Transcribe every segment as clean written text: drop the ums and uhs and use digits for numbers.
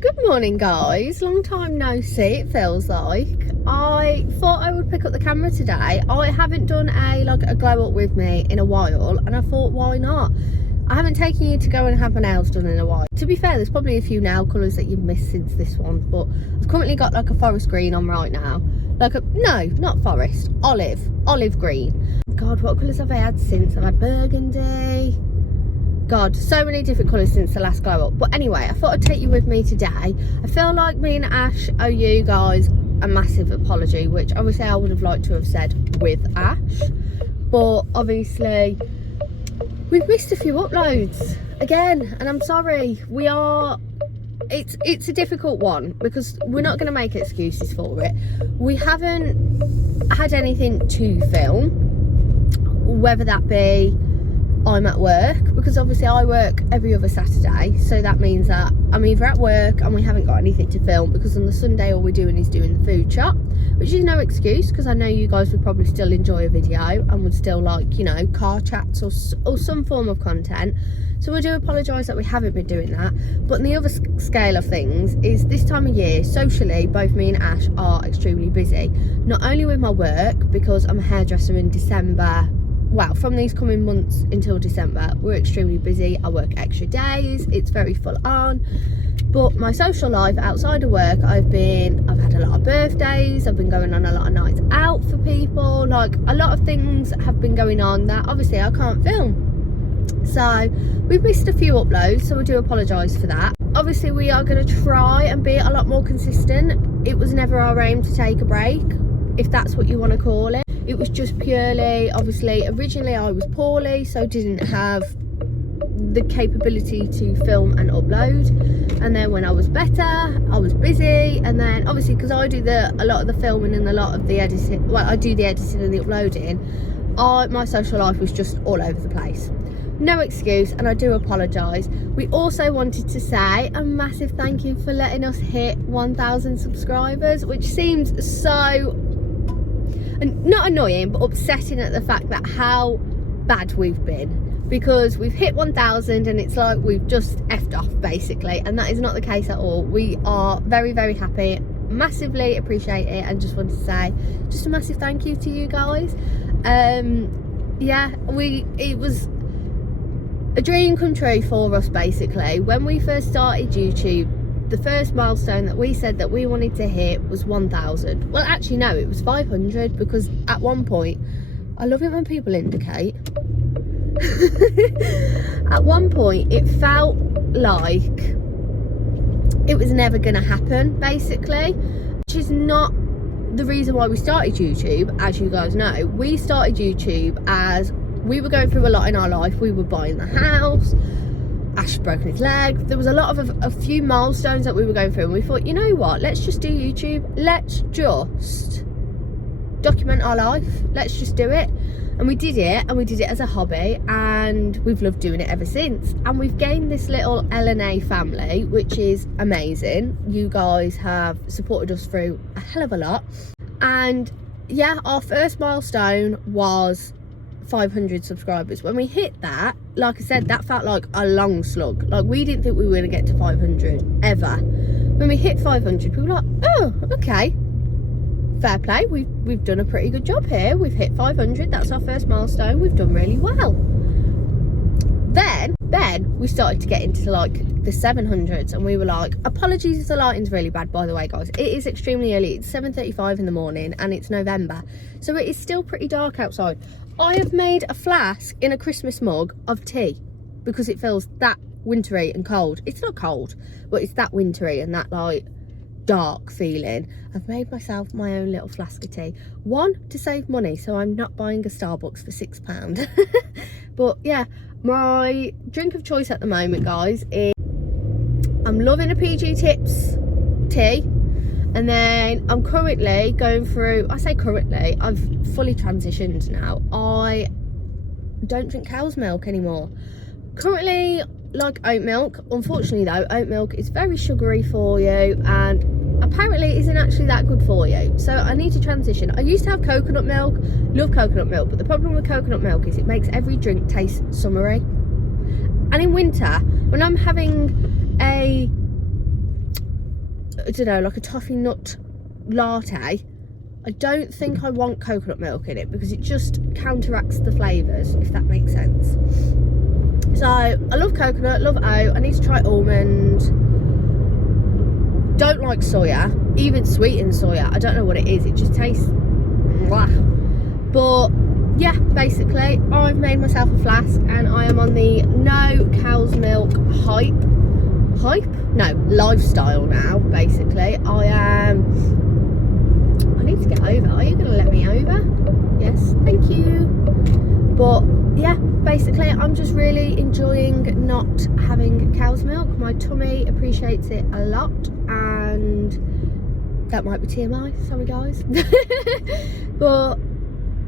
Good morning, guys. Long time no see, it feels like. I thought I would pick up the camera today. I haven't done a glow up with me in a while, and I thought, why not? I haven't taken you to go and have my nails done in a while. To be fair, there's probably a few nail colours that you've missed since this one, but I've currently got like a forest green on right now. No, not forest, olive green. God, what colours have I had since? I've had burgundy. God, so many different colours since the last glow up. But anyway, I thought I'd take you with me today. I feel like me and Ash owe you guys a massive apology, which obviously I would have liked to have said with Ash. But obviously, we've missed a few uploads again, and I'm sorry. It's a difficult one because we're not going to make excuses for it. We haven't had anything to film, whether that be I'm at work, because obviously I work every other Saturday, so that means that I'm either at work and we haven't got anything to film, because on the Sunday all we're doing is doing the food shop, which is no excuse, because I know you guys would probably still enjoy a video and would still like, you know, car chats or some form of content. So I do apologise that we haven't been doing that. But on the other scale of things is this time of year, socially, both me and Ash are extremely busy. Not only with my work, because I'm a hairdresser in December. Well, from these coming months until December, we're extremely busy. I work extra days. It's very full on. But my social life outside of work, I've had a lot of birthdays. I've been going on a lot of nights out for people. Like, a lot of things have been going on that obviously I can't film. So we've missed a few uploads, so I do apologise for that. Obviously, we are going to try and be a lot more consistent. It was never our aim to take a break, if that's what you want to call it. It was just purely, obviously, originally I was poorly, so didn't have the capability to film and upload. And then when I was better, I was busy. And then obviously, because I do a lot of the filming and a lot of the editing, well, I do the editing and the uploading, my social life was just all over the place. No excuse, and I do apologise. We also wanted to say a massive thank you for letting us hit 1,000 subscribers, which seems so, not annoying, but upsetting at the fact that how bad we've been, because we've hit 1,000 and it's like we've just effed off basically, and that is not the case at all. We are very, very happy, massively appreciate it, and just wanted to say just a massive thank you to you guys. Yeah, it was a dream come true for us basically. When we first started YouTube, the first milestone that we said that we wanted to hit was 1,000. Well, actually no, it was 500, because at one point, I love it when people indicate. At one point it felt like it was never going to happen basically, which is not the reason why we started YouTube. As you guys know, we started YouTube as we were going through a lot in our life. We were buying the house, Ash broken his leg. There was a few milestones that we were going through, and we thought, you know what, let's just do YouTube. Let's just document our life. Let's just do it. And we did it, and we did it as a hobby, and we've loved doing it ever since. And we've gained this little L&A family, which is amazing. You guys have supported us through a hell of a lot. And yeah, our first milestone was 500 subscribers. When we hit that, like I said, that felt like a long slug. Like, we didn't think we were going to get to 500 ever. When we hit 500, people were like, oh, okay, fair play, we've done a pretty good job here. We've hit 500, that's our first milestone. We've done really well. Then we started to get into like the 700s, and we were like, apologies if the lighting's really bad, by the way, guys. It is extremely early. It's 7:35 in the morning, and it's November, so it is still pretty dark outside. I have made a flask in a Christmas mug of tea because it feels that wintry and cold. It's not cold, but it's that wintry and that like dark feeling. I've made myself my own little flask of tea. One, to save money, so I'm not buying a Starbucks for £6. But yeah, my drink of choice at the moment, guys, is I'm loving a PG Tips tea. And then I'm currently going through, I say currently, I've fully transitioned now. I don't drink cow's milk anymore. Currently like oat milk. Unfortunately though, oat milk is very sugary for you, and apparently isn't actually that good for you. So I need to transition. I used to have coconut milk, love coconut milk, but the problem with coconut milk is it makes every drink taste summery. And in winter, when I'm having a I don't know, like a toffee nut latte, I don't think I want coconut milk in it because it just counteracts the flavours, if that makes sense. So I love coconut, love oat. I need to try almond. Don't like soya, even sweetened soya. I don't know what it is, it just tastes blah. But yeah, basically I've made myself a flask and I am on the no cow's milk lifestyle now. Basically I need to get over. Are you gonna let me over? Yes, thank you. But yeah, basically I'm just really enjoying not having cow's milk. My tummy appreciates it a lot, and that might be TMI, sorry guys. But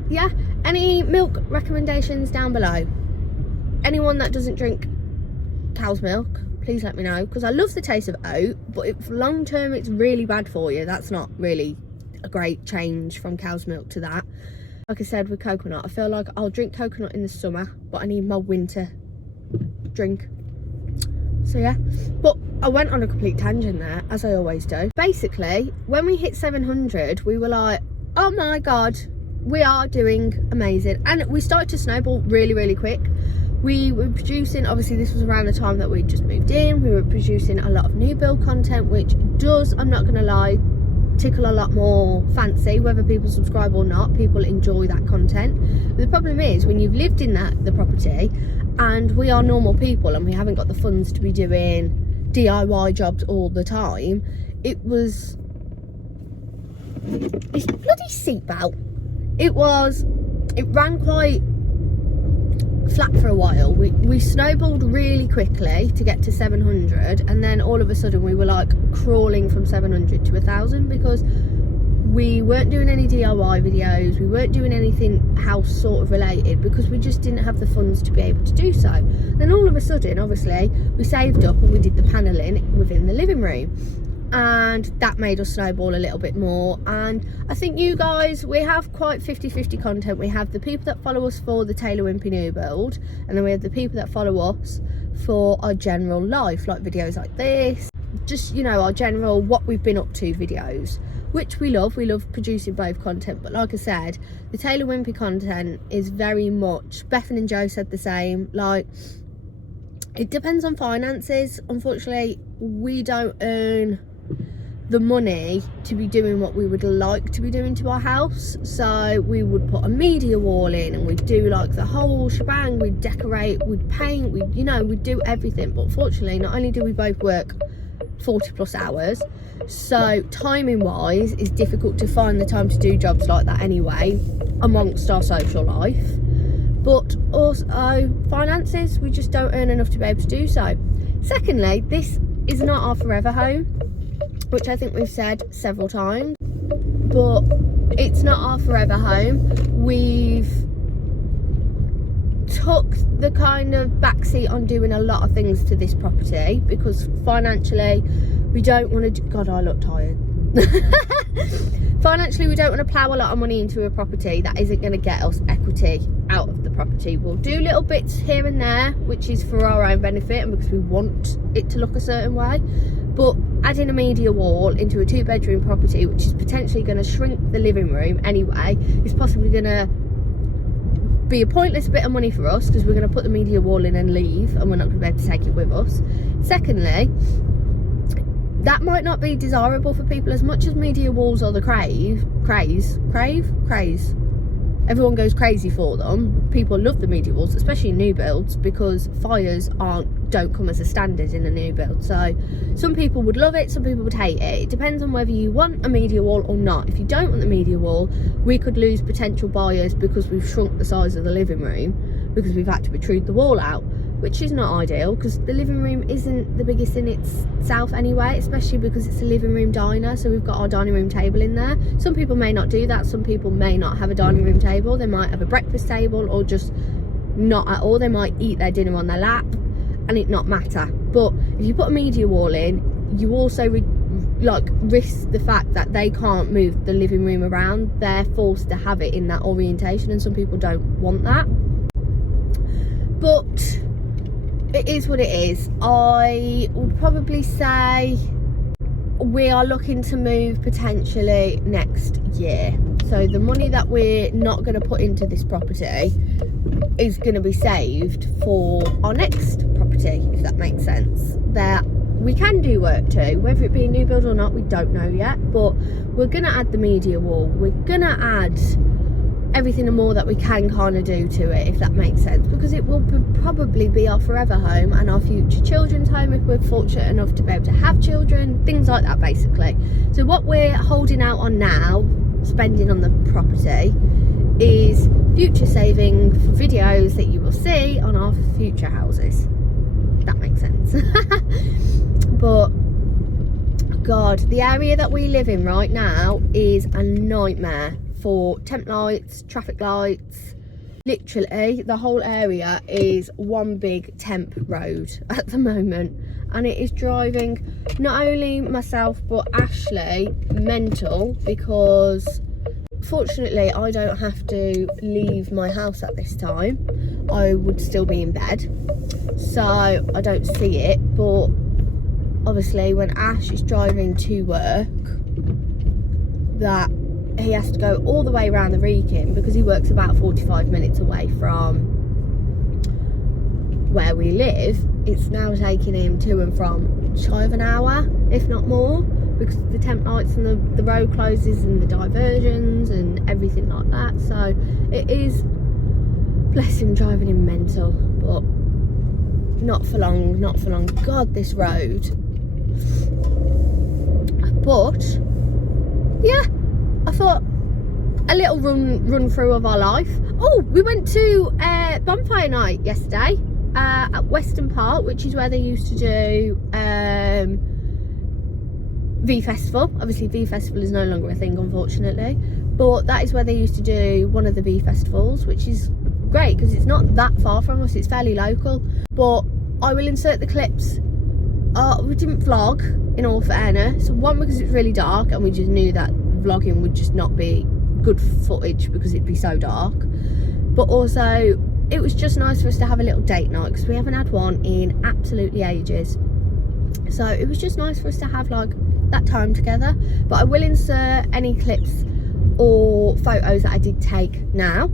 yeah, any milk recommendations down below? Anyone that doesn't drink cow's milk, please let me know, because I love the taste of oat, but if long term it's really bad for you, that's not really a great change from cow's milk to that. Like I said with coconut, I feel like I'll drink coconut in the summer, but I need my winter drink. So yeah, but I went on a complete tangent there, as I always do. Basically, when we hit 700, we were like, oh my god, we are doing amazing. And we started to snowball really, really quick. We were producing, obviously this was around the time that we just moved in, we were producing a lot of new build content, which does, I'm not gonna lie, tickle a lot more fancy. Whether people subscribe or not, people enjoy that content. But the problem is, when you've lived in the property, and we are normal people and we haven't got the funds to be doing DIY jobs all the time, it was this bloody seatbelt. It ran quite flat for a while. We snowballed really quickly to get to 700, and then all of a sudden we were like crawling from 700 to 1,000 because we weren't doing any DIY videos, we weren't doing anything house sort of related because we just didn't have the funds to be able to do so. Then all of a sudden, obviously, we saved up and we did the panelling within the living room, and that made us snowball a little bit more. And I think you guys, we have quite 50-50 content. We have the people that follow us for the Taylor Wimpey new build, and then we have the people that follow us for our general life, like videos like this, just, you know, our general what we've been up to videos, which we love producing both content. But like I said, the Taylor Wimpey content is very much, Bethan and Joe said the same, like, it depends on finances. Unfortunately, we don't earn the money to be doing what we would like to be doing to our house, so we would put a media wall in and we'd do like the whole shebang. We'd decorate, we'd paint, we'd, you know, we'd do everything. But fortunately, not only do we both work 40+ hours, so timing wise it's difficult to find the time to do jobs like that anyway amongst our social life. But also finances, we just don't earn enough to be able to do so. Secondly, this is not our forever home, which I think we've said several times, but it's not our forever home. We've took the kind of backseat on doing a lot of things to this property because financially we don't want to God, I look tired. Financially, we don't want to plough a lot of money into a property that isn't going to get us equity out of the property. We'll do little bits here and there, which is for our own benefit and because we want it to look a certain way. But adding a media wall into a 2-bedroom property, which is potentially going to shrink the living room anyway, is possibly going to be a pointless bit of money for us because we're going to put the media wall in and leave, and we're not going to be able to take it with us. Secondly, that might not be desirable for people as much as media walls are the craze. Everyone goes crazy for them. People love the media walls, especially in new builds, because fires don't come as a standard in a new build. So some people would love it, some people would hate it. It depends on whether you want a media wall or not. If you don't want the media wall, we could lose potential buyers because we've shrunk the size of the living room because we've had to protrude the wall out, which is not ideal because the living room isn't the biggest in itself anyway, especially because it's a living room diner, so we've got our dining room table in there. Some people may not do that, some people may not have a dining room table, they might have a breakfast table or just not at all. They might eat their dinner on their lap and it not matter. But if you put a media wall in, you also risk the fact that they can't move the living room around. They're forced to have it in that orientation, and some people don't want that. But it is what it is. I would probably say we are looking to move potentially next year. So the money that we're not going to put into this property is going to be saved for our next property, if that makes sense. That we can do work to, whether it be a new build or not, we don't know yet, but we're going to add the media wall, we're going to add everything and more that we can kind of do to it, if that makes sense, because it will probably be our forever home and our future children's home if we're fortunate enough to be able to have children, things like that basically. So what we're holding out on now, spending on the property, is future saving for videos that you will see on our future houses. That makes sense. But God, the area that we live in right now is a nightmare for temp lights, traffic lights. Literally the whole area is one big temp road at the moment, and it is driving not only myself but Ashley mental, because fortunately I don't have to leave my house at this time. I would still be in bed, so I don't see it. But obviously when Ash is driving to work, that he has to go all the way around the Wrekin, because he works about 45 minutes away from where we live. It's now taking him to and from shy of an hour, if not more, because the temp lights and the road closes and the diversions and everything like that. So it is, bless him, driving him mental, but not for long, not for long. God, this road. But yeah, I thought a little run through of our life. Oh, we went to bonfire night yesterday at Western Park, which is where they used to do V Festival. Obviously V Festival is no longer a thing, unfortunately, but that is where they used to do one of the V Festivals, which is great because it's not that far from us, it's fairly local. But I will insert the clips. We didn't vlog, in all fairness. One, because it's really dark and we just knew that vlogging would just not be good footage because it'd be so dark. But also it was just nice for us to have a little date night, because we haven't had one in absolutely ages. So it was just nice for us to have like that time together. But I will insert any clips or photos that I did take now.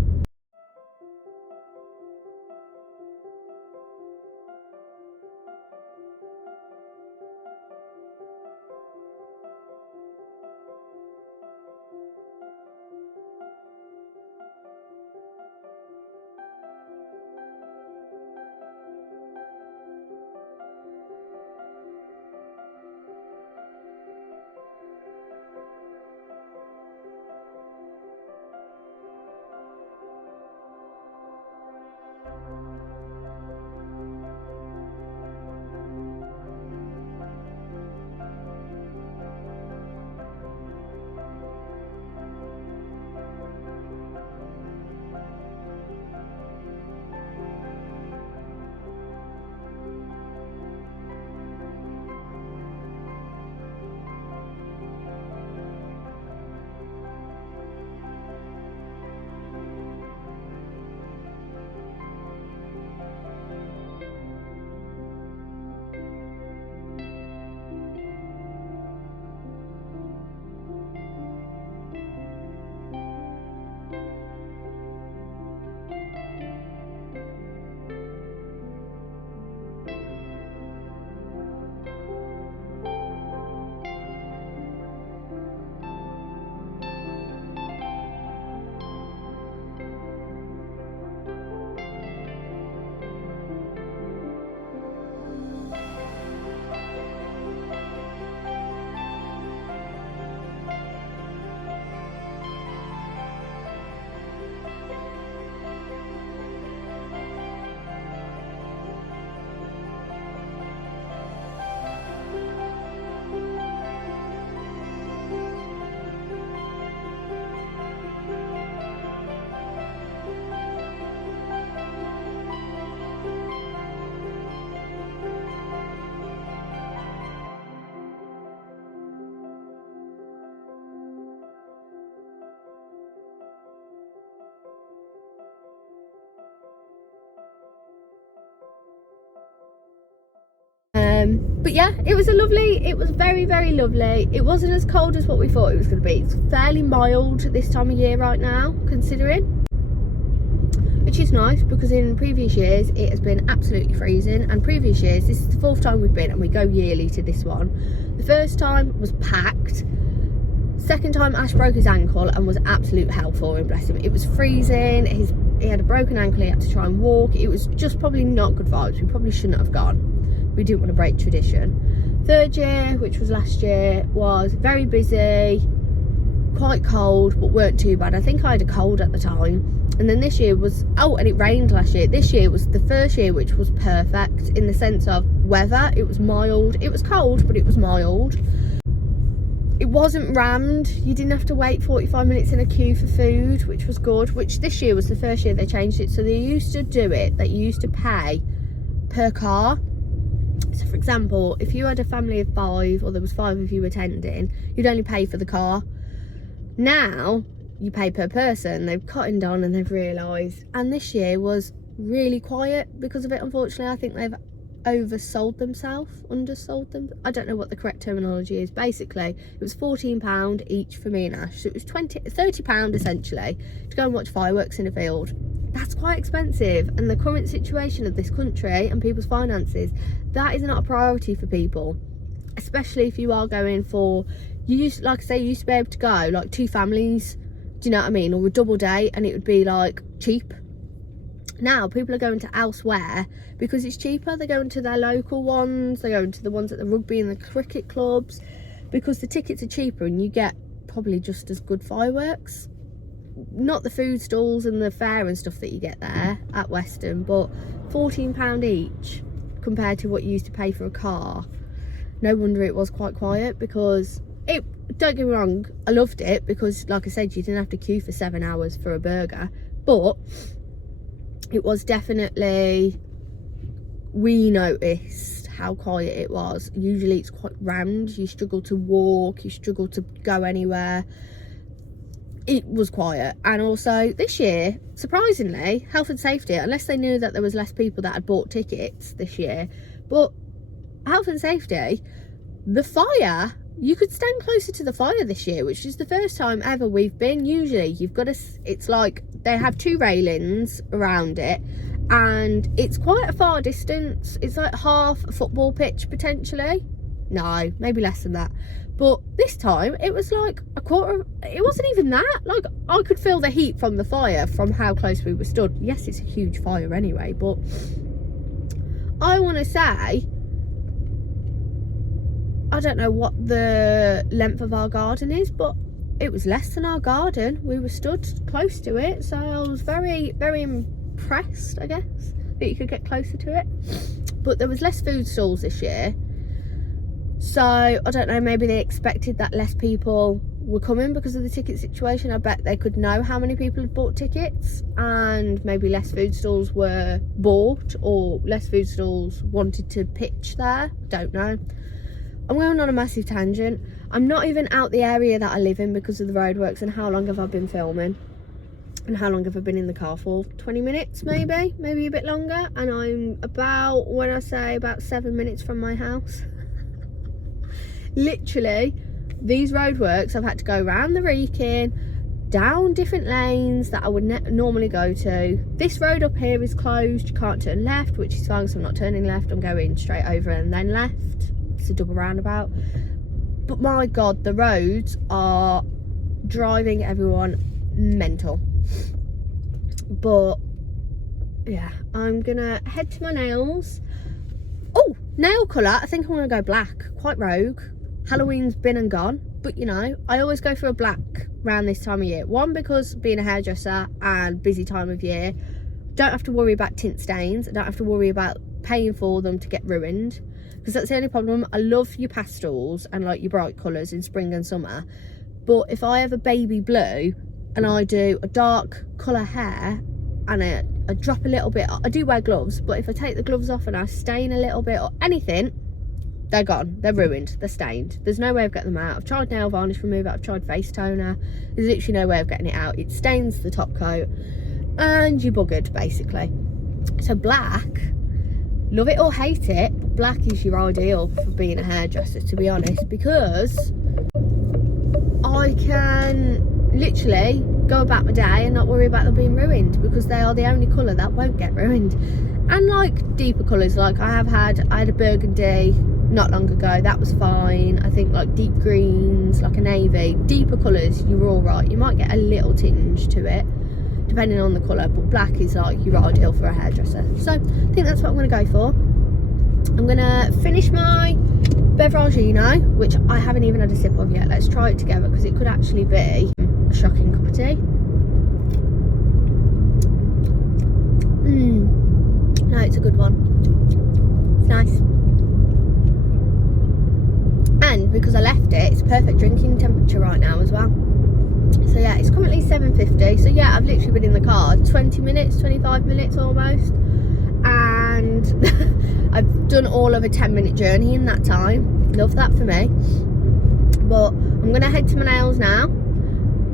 But yeah, it was very, very lovely. It wasn't as cold as what we thought it was going to be. It's fairly mild this time of year right now, considering, which is nice, because in previous years it has been absolutely freezing, and previous years, this is the 4th time we've been, and we go yearly to this one. The first time was packed. Second time Ash broke his ankle and was absolute hell for him, bless him. It was freezing, he had a broken ankle, he had to try and walk. It was just probably not good vibes. We probably shouldn't have gone. We didn't want to break tradition. Third year, which was last year, was very busy, quite cold, but weren't too bad. I think I had a cold at the time. And then this year was, oh, and it rained last year. This year was the first year which was perfect in the sense of weather. It was mild. It was cold, but it was mild. It wasn't rammed. You didn't have to wait 45 minutes in a queue for food, which was good. Which this year was the first year they changed it. So they used to do it that you used to pay per car. So for example, if you had a family of 5, or there was 5 of you attending, you'd only pay for the car. Now you pay per person. They've cottoned on and they've realised. And this year was really quiet because of it, unfortunately. I think they've undersold them. I don't know what the correct terminology is. Basically, it was £14 each for me and Ash. So it was £30 essentially to go and watch fireworks in a field. That's quite expensive. And the current situation of this country and people's finances, that is not a priority for people. Especially if you are going for, like I say, you used to be able to go like 2 families, do you know what I mean? Or a double day, and it would be like cheap. Now people are going to elsewhere because it's cheaper. They're going to their local ones, they're going to the ones at the rugby and the cricket clubs, because the tickets are cheaper and you get probably just as good fireworks. Not the food stalls and the fair and stuff that you get there at Western, but £14 each compared to what you used to pay for a car. No wonder it was quite quiet, because it, don't get me wrong, I loved it because, like I said, you didn't have to queue for 7 hours for a burger, but it was definitely, we noticed how quiet it was. Usually it's quite rammed, you struggle to walk, you struggle to go anywhere. It was quiet. And also this year, surprisingly, health and safety, unless they knew that there was less people that had bought tickets this year, but health and safety, the fire, you could stand closer to the fire this year, which is the first time ever we've been. Usually you've got to, it's like they have 2 railings around it, and it's quite a far distance. It's like half a football pitch potentially. No, maybe less than that. But this time it was like a quarter, it wasn't even that. Like, I could feel the heat from the fire from how close we were stood. Yes, it's a huge fire anyway, but I want to say, I don't know what the length of our garden is, but it was less than our garden. We were stood close to it, so I was very, very impressed, I guess, that you could get closer to it. But there was less food stalls this year, so I don't know, maybe they expected that less people were coming because of the ticket situation. I bet they could know how many people had bought tickets, and maybe less food stalls were bought, or less food stalls wanted to pitch there. Don't know. I'm going on a massive tangent. I'm not even out the area that I live in because of the roadworks. And how long have I been filming? And how long have I been in the car for? 20 minutes maybe a bit longer. And I'm about, when I say about 7 minutes from my house. Literally, these roadworks, I've had to go around the Wrekin, down different lanes that I would normally go to. This road up here is closed. You can't turn left, which is fine, so I'm not turning left. I'm going straight over and then left. It's a double roundabout. But my god, the roads are driving everyone mental. But yeah, I'm gonna head to my nails. Oh, nail colour, I think I want to go black. Quite rogue. Halloween's been and gone, but you know, I always go for a black around this time of year. One, because being a hairdresser and busy time of year, don't have to worry about tint stains. I don't have to worry about paying for them to get ruined, because that's the only problem. I love your pastels and like your bright colours in spring and summer, but if I have a baby blue and I do a dark colour hair and I drop a little bit, I do wear gloves, but if I take the gloves off and I stain a little bit or anything, they're gone, they're ruined, they're stained. There's no way of getting them out. I've tried nail varnish remover, I've tried face toner, there's literally no way of getting it out. It stains the top coat and you're buggered basically. So black, love it or hate it, but black is your ideal for being a hairdresser, to be honest, because I can literally go about my day and not worry about them being ruined, because they are the only colour that won't get ruined. And like deeper colours, like I had a burgundy not long ago, that was fine. I think like deep greens, like a navy, deeper colours, you're all right. You might get a little tinge to it depending on the colour, but black is like your ideal for a hairdresser. So I think that's what I'm going to go for. I'm going to finish my beveragino, which I haven't even had a sip of yet. Let's try it together, because it could actually be a shocking cup of tea. No, it's a good one. It's nice. And because I left it, it's perfect drinking temperature right now as well. So yeah, it's currently 7:50. So yeah, I've literally been in the car 20 minutes, 25 minutes almost. And I've done all of a 10-minute journey in that time. Love that for me. But I'm going to head to my nails now.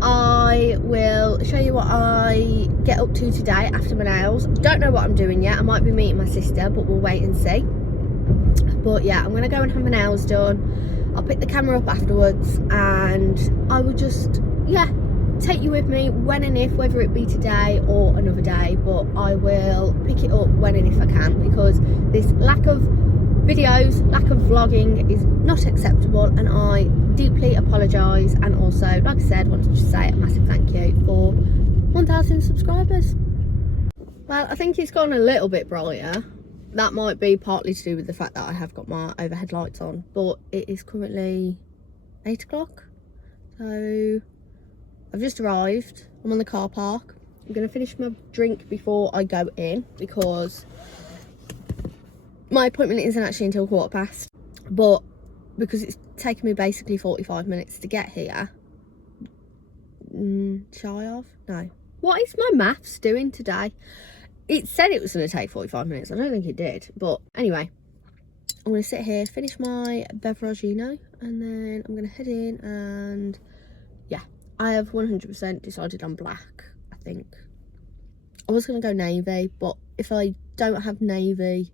I will show you what I get up to today after my nails. Don't know what I'm doing yet. I might be meeting my sister, but we'll wait and see. But yeah, I'm going to go and have my nails done. I'll pick the camera up afterwards, and I will just, yeah, take you with me when and if, whether it be today or another day, but I will pick it up when and if I can, because this lack of videos, lack of vlogging is not acceptable, and I deeply apologise. And also, like I said, wanted to say a massive thank you for 1,000 subscribers. Well, I think it's gone a little bit brighter. That might be partly to do with the fact that I have got my overhead lights on, but it is currently 8 o'clock. So I've just arrived. I'm on the car park. I'm going to finish my drink before I go in, because my appointment isn't actually until 15:15. But because it's taken me basically 45 minutes to get here, shy of? No. What is my maths doing today? It said it was going to take 45 minutes. I don't think it did. But anyway, I'm going to sit here, finish my beveragino, and then I'm going to head in. And yeah, I have 100% decided on black, I think. I was going to go navy, but if I don't have navy...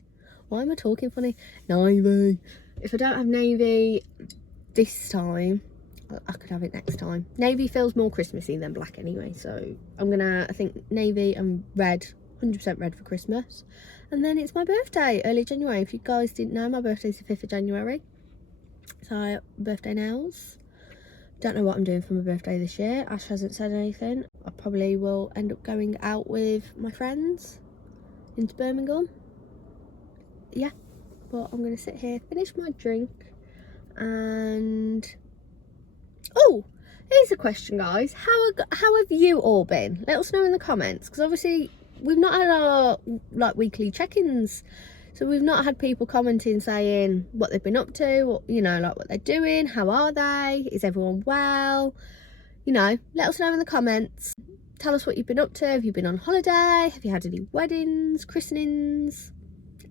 Why am I talking funny? Navy. If I don't have navy this time, I could have it next time. Navy feels more Christmassy than black anyway. So I'm going to, I think, navy and red... 100% red for Christmas. And then it's my birthday, early January. If you guys didn't know, my birthday's the 5th of January. So birthday nails. Don't know what I'm doing for my birthday this year. Ash hasn't said anything. I probably will end up going out with my friends into Birmingham. Yeah, but I'm going to sit here, finish my drink, and oh, here's a question, guys. How have you all been? Let us know in the comments, because obviously we've not had our like weekly check-ins, so we've not had people commenting saying what they've been up to, or, you know, like what they're doing, how are they, is everyone well, you know. Let us know in the comments. Tell us what you've been up to. Have you been on holiday? Have you had any weddings, christenings,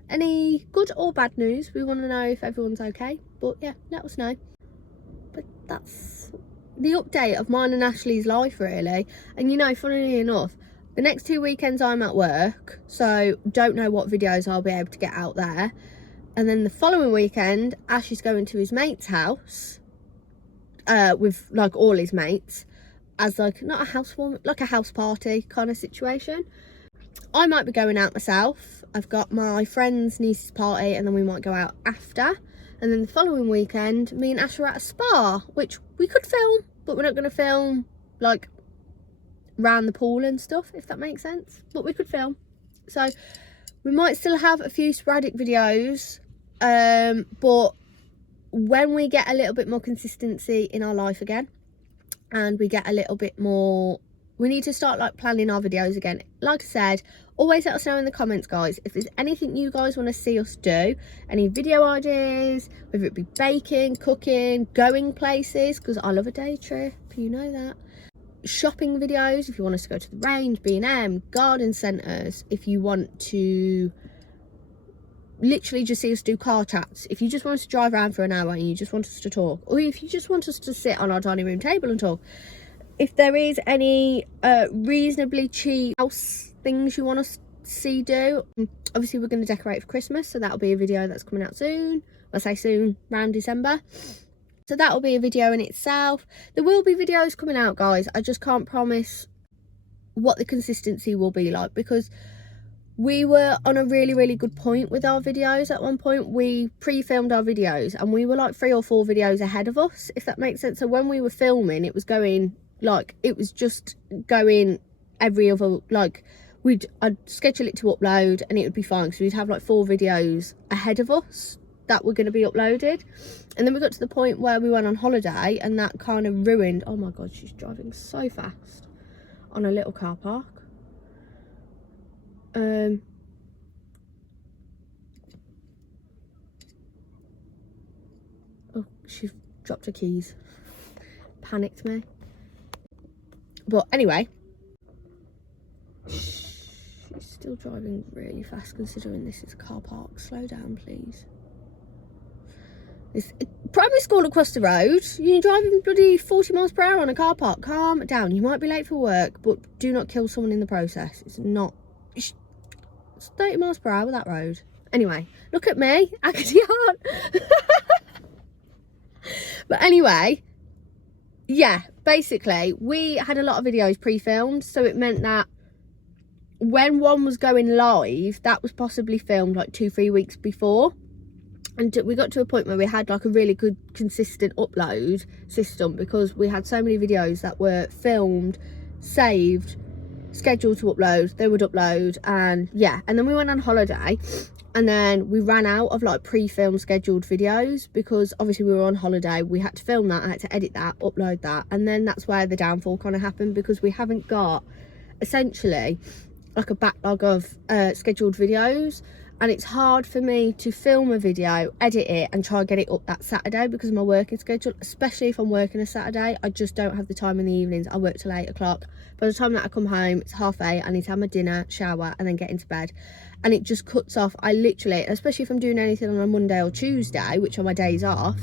any good or bad news? We want to know if everyone's okay. But yeah, let us know. But that's the update of mine and Ashley's life, really. And you know, funnily enough, the next 2 weekends I'm at work, so don't know what videos I'll be able to get out there. And then the following weekend, Ash is going to his mate's house with like all his mates, as like, not a housewarming, like a house party kind of situation. I might be going out myself. I've got my friend's niece's party, and then we might go out after. And then the following weekend, me and Ash are at a spa, which we could film, but we're not going to film like around the pool and stuff, if that makes sense. But we could film. So we might still have a few sporadic videos, but when we get a little bit more consistency in our life again, and we get a little bit more, we need to start like planning our videos again. Like I said, always let us know in the comments, guys, if there's anything you guys want to see us do, any video ideas, whether it be baking, cooking, going places, because I love a day trip, you know that. Shopping videos, if you want us to go to the range, B&M, garden centres, if you want to literally just see us do car chats, if you just want us to drive around for an hour and you just want us to talk, or if you just want us to sit on our dining room table and talk, if there is any reasonably cheap house things you want us see do. Obviously we're going to decorate for Christmas, so that'll be a video that's coming out soon. I say soon, around December. So that'll be a video in itself. There will be videos coming out, guys. I just can't promise what the consistency will be like, because we were on a really good point with our videos. At one point we pre-filmed our videos and we were like 3 or 4 videos ahead of us, if that makes sense. So when we were filming, it was going like, it was just going every other, like I'd schedule it to upload and it would be fine, because we'd have like 4 videos ahead of us that were going to be uploaded. And then we got to the point where we went on holiday and that kind of ruined. Oh my god, she's driving so fast on a little car park. Oh, she's dropped her keys. Panicked me. But anyway, she's still driving really fast considering this is a car park. Slow down, please. It's primary school across the road. You're driving bloody 40 miles per hour on a car park. Calm down. You might be late for work, but do not kill someone in the process. It's not. It's 30 miles per hour that road. Anyway, look at me. Agony aunt. But anyway, yeah, basically we had a lot of videos pre-filmed, so it meant that when one was going live, that was possibly filmed like 2-3 weeks before. And we got to a point where we had like a really good consistent upload system, because we had so many videos that were filmed, saved, scheduled to upload. They would upload, and yeah. And then we went on holiday and then we ran out of like pre-filmed scheduled videos, because obviously we were on holiday. We had to film that, I had to edit that, upload that, and then that's where the downfall kind of happened, because we haven't got essentially like a backlog of scheduled videos. And it's hard for me to film a video, edit it and try and get it up that Saturday because of my working schedule, especially if I'm working a Saturday. I just don't have the time in the evenings. I work till 8 o'clock. By the time that I come home, it's 8:30. I need to have my dinner, shower and then get into bed. And it just cuts off. I literally, especially if I'm doing anything on a Monday or Tuesday, which are my days off,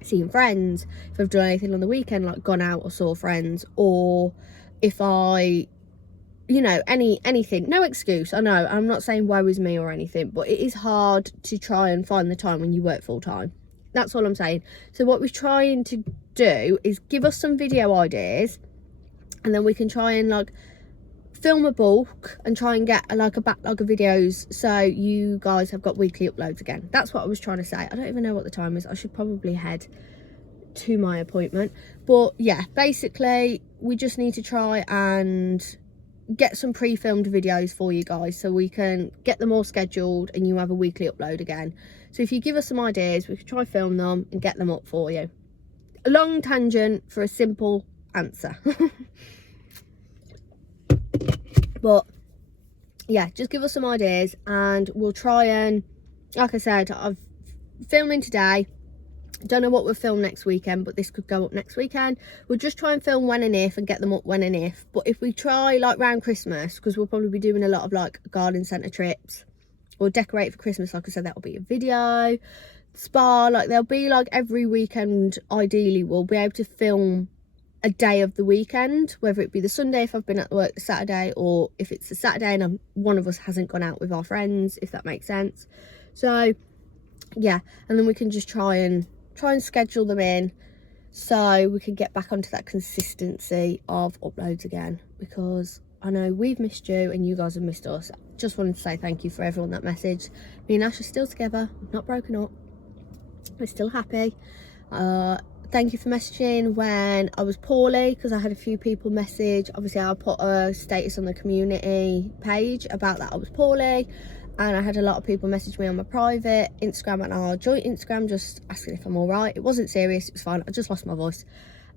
seeing friends, if I've done anything on the weekend, like gone out or saw friends, or if I, you know, anything, no excuse. I know, I'm not saying woe is me or anything, but it is hard to try and find the time when you work full time. That's all I'm saying. So what we're trying to do is give us some video ideas, and then we can try and like film a bulk and try and get like a backlog of videos, so you guys have got weekly uploads again. That's what I was trying to say. I don't even know what the time is. I should probably head to my appointment. But yeah, basically we just need to try and get some pre-filmed videos for you guys, so we can get them all scheduled and you have a weekly upload again. So if you give us some ideas, we can try film them and get them up for you. A long tangent for a simple answer. But yeah, just give us some ideas and we'll try and, like I said, I'm filming today. Don't know what we'll film next weekend, but this could go up next weekend. We'll just try and film when and if and get them up when and if. But if we try like around Christmas, because we'll probably be doing a lot of like garden centre trips or decorate for Christmas, like I said, that'll be a video. Spa, like there'll be like every weekend, ideally we'll be able to film a day of the weekend, whether it be the Sunday if I've been at work the Saturday, or if it's the Saturday and one of us hasn't gone out with our friends, if that makes sense. So yeah, and then we can just try and schedule them in so we can get back onto that consistency of uploads again, because I know we've missed you and you guys have missed us. Just wanted to say thank you for everyone that messaged. Me and Ash are still together, we've not broken up, we're still happy. Thank you for messaging when I was poorly, because I had a few people message. Obviously I put a status on the community page about that I was poorly, and I had a lot of people message me on my private Instagram and our joint Instagram just asking if I'm all right. It wasn't serious, it was fine, I just lost my voice.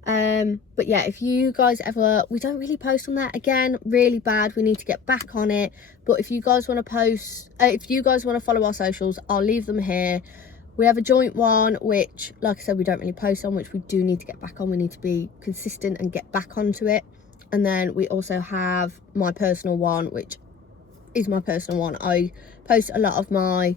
But yeah, if you guys ever, we don't really post on that, again, really bad, we need to get back on it. But if you guys want to post, if you guys want to follow our socials, I'll leave them here. We have a joint one, which, like I said, we don't really post on, which we do need to get back on. We need to be consistent and get back onto it. And then we also have my personal one, which is my personal one. I post a lot of my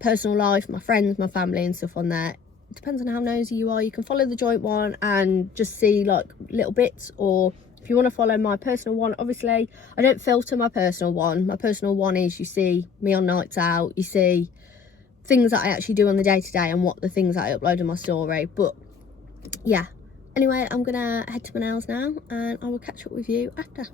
personal life, my friends, my family and stuff on there. It depends on how nosy you are. You can follow the joint one and just see like little bits, or if you want to follow my personal one, obviously I don't filter my personal one. My personal one is, you see me on nights out, you see things that I actually do on the day-to-day and what the things that I upload in my story. But yeah, anyway, I'm gonna head to my nails now and I will catch up with you after.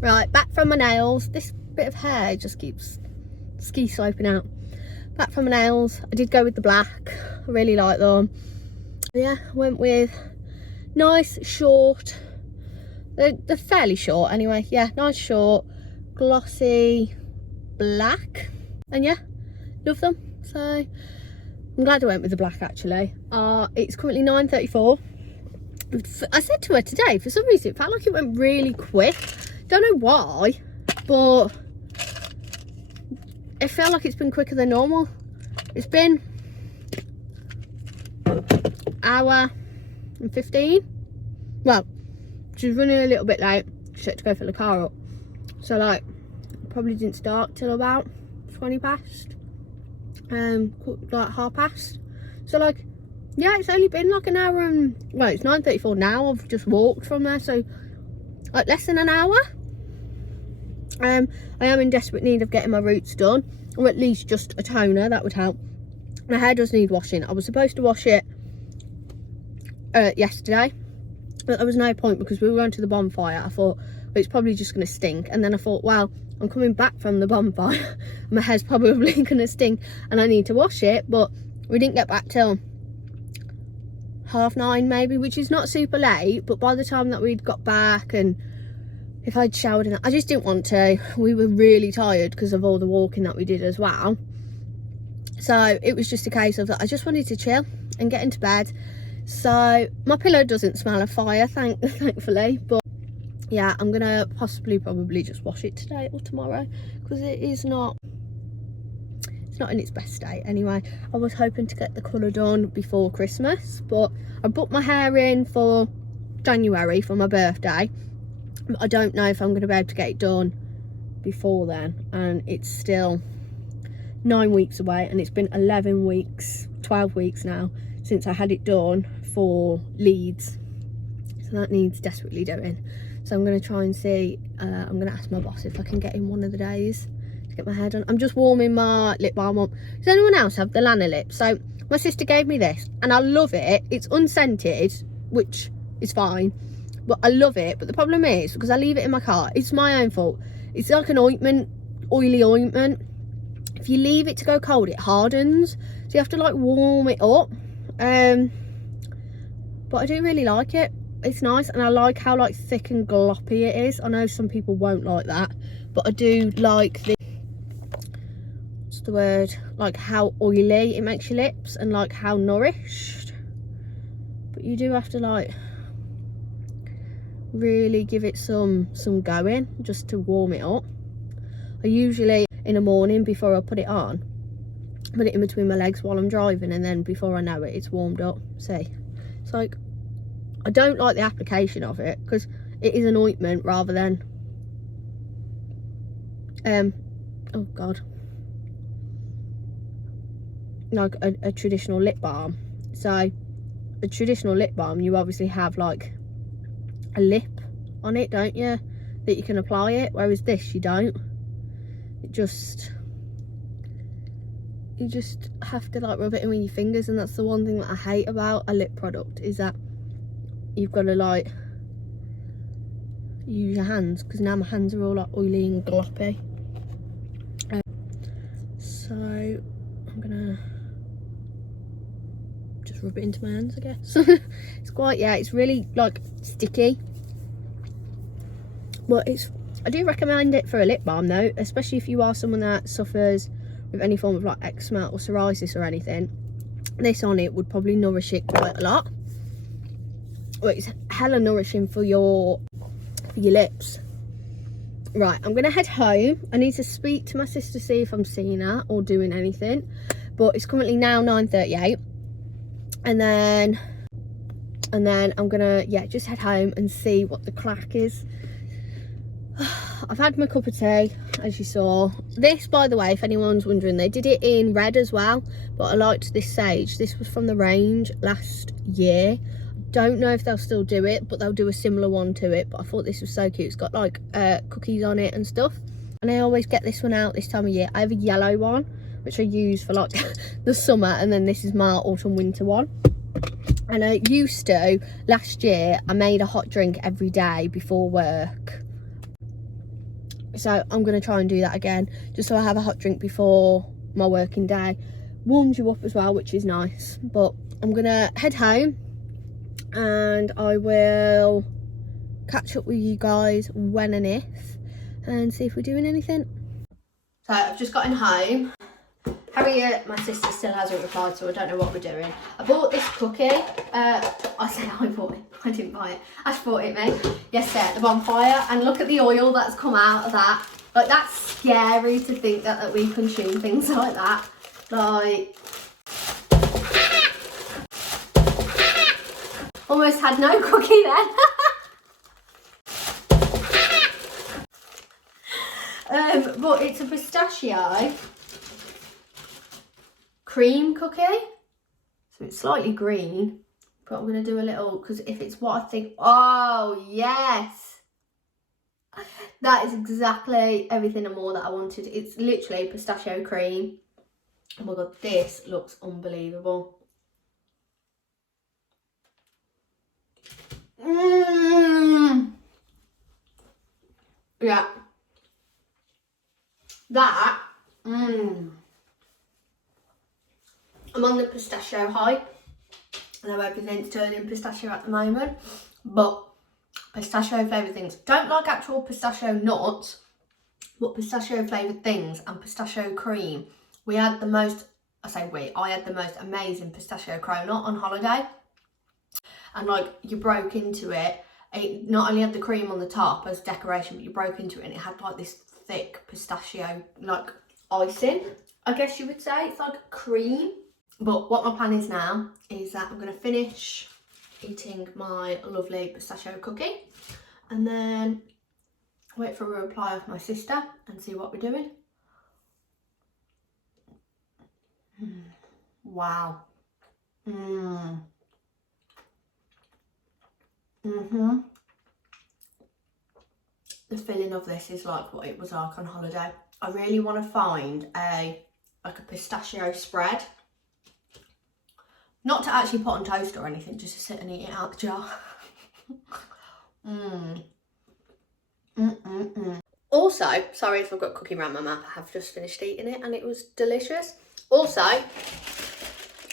Right, back from my nails. This bit of hair just keeps ski sloping out. Back from my nails. I did go with the black. I really like them. Yeah, I went with nice short. They're fairly short anyway. Yeah, nice short, glossy black. And yeah, love them. So I'm glad I went with the black actually. It's currently 9:34. I said to her today, for some reason it felt like it went really quick. Don't know why, but it felt like it's been quicker than normal. It's been hour and 15. Well, she's running a little bit late. She had to go fill the car up. So like, probably didn't start till about 20 past. Like 1/2 So like, yeah, it's only been like an hour and, well, it's 9:34 now. I've just walked from there, so like less than an hour. I am in desperate need of getting my roots done, or at least just a toner. That would help. My hair does need washing. I was supposed to wash it yesterday, but there was no point because we were going to the bonfire. I thought, well, it's probably just going to stink, and then I thought, well, I'm coming back from the bonfire. My hair's probably going to stink and I need to wash it. But we didn't get back till 9:30 maybe, which is not super late, but by the time that we'd got back, and if I'd showered, and I just didn't want to. We were really tired because of all the walking that we did as well. So it was just a case of that I just wanted to chill and get into bed. So my pillow doesn't smell of fire, thankfully. But yeah, I'm gonna probably just wash it today or tomorrow, because it's not in its best state anyway. I was hoping to get the colour done before Christmas, but I booked my hair in for January for my birthday. I don't know if I'm going to be able to get it done before then, and it's still 9 weeks away, and it's been 12 weeks now since I had it done for Leeds, so that needs desperately doing. So I'm going to try and see, I'm going to ask my boss if I can get in one of the days to get my hair done. I'm just warming my lip balm up. Does anyone else have the Lana lip? So my sister gave me this and I love it. It's unscented, which is fine, but I love it. But the problem is, because I leave it in my car, it's my own fault. It's like an ointment, oily ointment. If you leave it to go cold, it hardens, so you have to like warm it up. But I do really like it. It's nice, and I like how like thick and gloppy it is. I know some people won't like that, but I do like the, what's the word, like how oily it makes your lips and like how nourished. But you do have to like really give it some going just to warm it up. I usually in the morning before I put it on, put it in between my legs while I'm driving, and then before I know it, it's warmed up. See, it's like, I don't like the application of it because it is an ointment rather than oh god, like a traditional lip balm. So a traditional lip balm, you obviously have like a lip on it, don't you, that you can apply it, whereas this you don't. You just have to like rub it in with your fingers, and that's the one thing that I hate about a lip product, is that you've got to like use your hands, because now my hands are all like oily and gloppy. So I'm gonna just rub it into my hands, I guess. It's quite, yeah, it's really like sticky, but I do recommend it for a lip balm though, especially if you are someone that suffers with any form of like eczema or psoriasis or anything. This on it would probably nourish it quite a lot. Well, it's hella nourishing for your lips. Right, I'm gonna head home. I need to speak to my sister, see if I'm seeing her or doing anything, but it's currently now 9:38, and then I'm gonna, yeah, just head home and see what the crack is. I've had my cup of tea, as you saw. This, by the way, if anyone's wondering, they did it in red as well, but I liked this sage. This was from the range last year. Don't know if they'll still do it, but they'll do a similar one to it. But I thought this was so cute. It's got like cookies on it and stuff, and I always get this one out this time of year. I have a yellow one which I use for like the summer, and then this is my autumn winter one. And I used to, last year I made a hot drink every day before work, so I'm going to try and do that again, just so I have a hot drink before my working day. Warms you up as well, which is nice. But I'm going to head home and I will catch up with you guys when and if, and see if we're doing anything. So I've just gotten home. Harriet, my sister, still hasn't replied, so I don't know what we're doing. I bought this cookie. I say I bought it. I didn't buy it. Ash bought it me yesterday at the bonfire, and look at the oil that's come out of that. Like, that's scary to think that we consume things like that. Like, almost had no cookie then. But it's a pistachio cream cookie, so it's slightly green, but I'm going to do a little, because if it's what I think, oh yes, that is exactly everything and more that I wanted. It's literally pistachio cream. Oh my god, this looks unbelievable. Yeah, that I'm on the pistachio hype. I know everything's turning pistachio at the moment, but pistachio flavoured things. Don't like actual pistachio nuts, but pistachio flavoured things and pistachio cream. We had the most, I had the most amazing pistachio cronut on holiday. And like, you broke into it. It not only had the cream on the top as decoration, but you broke into it and it had like this thick pistachio, like icing, I guess you would say. It's like cream. But what my plan is now is that I'm going to finish eating my lovely pistachio cookie and then wait for a reply of my sister and see what we're doing. Wow. The feeling of this is like what it was like on holiday. I really want to find a pistachio spread. Not to actually put on toast or anything, just to sit and eat it out the jar. Also, sorry if I've got cookie around my mouth, I have just finished eating it and it was delicious. Also,